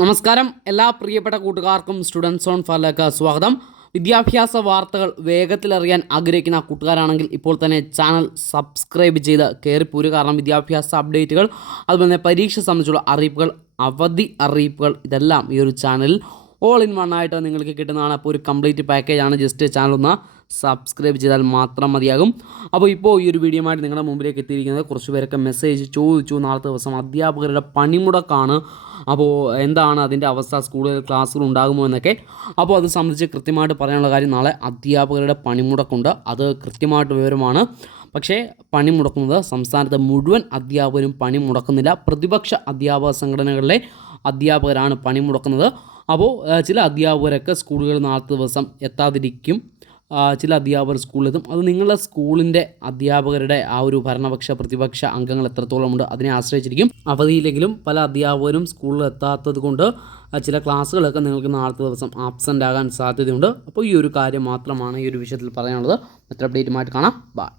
നമസ്കാരം, എല്ലാ പ്രിയപ്പെട്ട കൂട്ടുകാർക്കും സ്റ്റുഡൻസ് ഓൺ ഫയറിലേക്ക് സ്വാഗതം. വിദ്യാഭ്യാസ വാർത്തകൾ വേഗത്തിലറിയാൻ ആഗ്രഹിക്കുന്ന കൂട്ടുകാരാണെങ്കിൽ ഇപ്പോൾ തന്നെ ചാനൽ സബ്സ്ക്രൈബ് ചെയ്ത് കയറിപ്പോരുക. കാരണം വിദ്യാഭ്യാസ അപ്ഡേറ്റുകൾ, അതുപോലെ തന്നെ പരീക്ഷ സംബന്ധിച്ചുള്ള അറിയിപ്പുകൾ, അവധി അറിയിപ്പുകൾ ഇതെല്ലാം ഈ ഒരു ചാനലിൽ ഓൾ ഇൻ വൺ ആയിട്ട് നിങ്ങൾക്ക് കിട്ടുന്നതാണ്. അപ്പോൾ ഒരു കംപ്ലീറ്റ് പാക്കേജാണ്. ജസ്റ്റ് ചാനൽ ഒന്ന് സബ്സ്ക്രൈബ് ചെയ്താൽ മാത്രം മതിയാകും. അപ്പോൾ ഇപ്പോൾ ഈ ഒരു വീഡിയോയുമായിട്ട് നിങ്ങളുടെ മുമ്പിലേക്ക് എത്തിയിരിക്കുന്നത് കുറച്ച് പേരൊക്കെ മെസ്സേജ് ചോദിച്ചു. നാളത്തെ ദിവസം അധ്യാപകരുടെ പണിമുടക്കാണ്. അപ്പോൾ എന്താണ് അതിൻ്റെ അവസ്ഥ, സ്കൂളുകളിൽ ക്ലാസ്സുകൾ ഉണ്ടാകുമോ എന്നൊക്കെ. അപ്പോൾ അത് സംബന്ധിച്ച് കൃത്യമായിട്ട് പറയാനുള്ള കാര്യം, നാളെ അധ്യാപകരുടെ പണിമുടക്കുണ്ട്. അത് കൃത്യമായിട്ട് വിവരമാണ്. പക്ഷേ പണി മുടക്കുന്നത് സംസ്ഥാനത്തെ മുഴുവൻ അധ്യാപകരും പണി മുടക്കുന്നില്ല. പ്രതിപക്ഷ അധ്യാപക സംഘടനകളിലെ അധ്യാപകരാണ് പണി മുടക്കുന്നത്. അപ്പോൾ ചില അധ്യാപകരൊക്കെ സ്കൂളുകളിൽ നാളത്തെ ദിവസം എത്താതിരിക്കും. ചില അധ്യാപകർ സ്കൂളിലെത്തും. അത് നിങ്ങളുടെ സ്കൂളിൻ്റെ അധ്യാപകരുടെ ആ ഒരു ഭരണപക്ഷ പ്രതിപക്ഷ അംഗങ്ങൾ എത്രത്തോളം ഉണ്ട് അതിനെ ആശ്രയിച്ചിരിക്കും. അവധിയില്ലെങ്കിലും പല അധ്യാപകരും സ്കൂളിൽ എത്താത്തത് കൊണ്ട് ചില ക്ലാസ്സുകളൊക്കെ നിങ്ങൾക്ക് നാളത്തെ ദിവസം ആബ്സെൻ്റ് ആകാൻ സാധ്യതയുണ്ട്. അപ്പോൾ ഈ ഒരു കാര്യം മാത്രമാണ് ഈ ഒരു വിഷയത്തിൽ പറയാനുള്ളത്. മറ്റൊരു അപ്ഡേറ്റുമായിട്ട് കാണാം. ബൈ.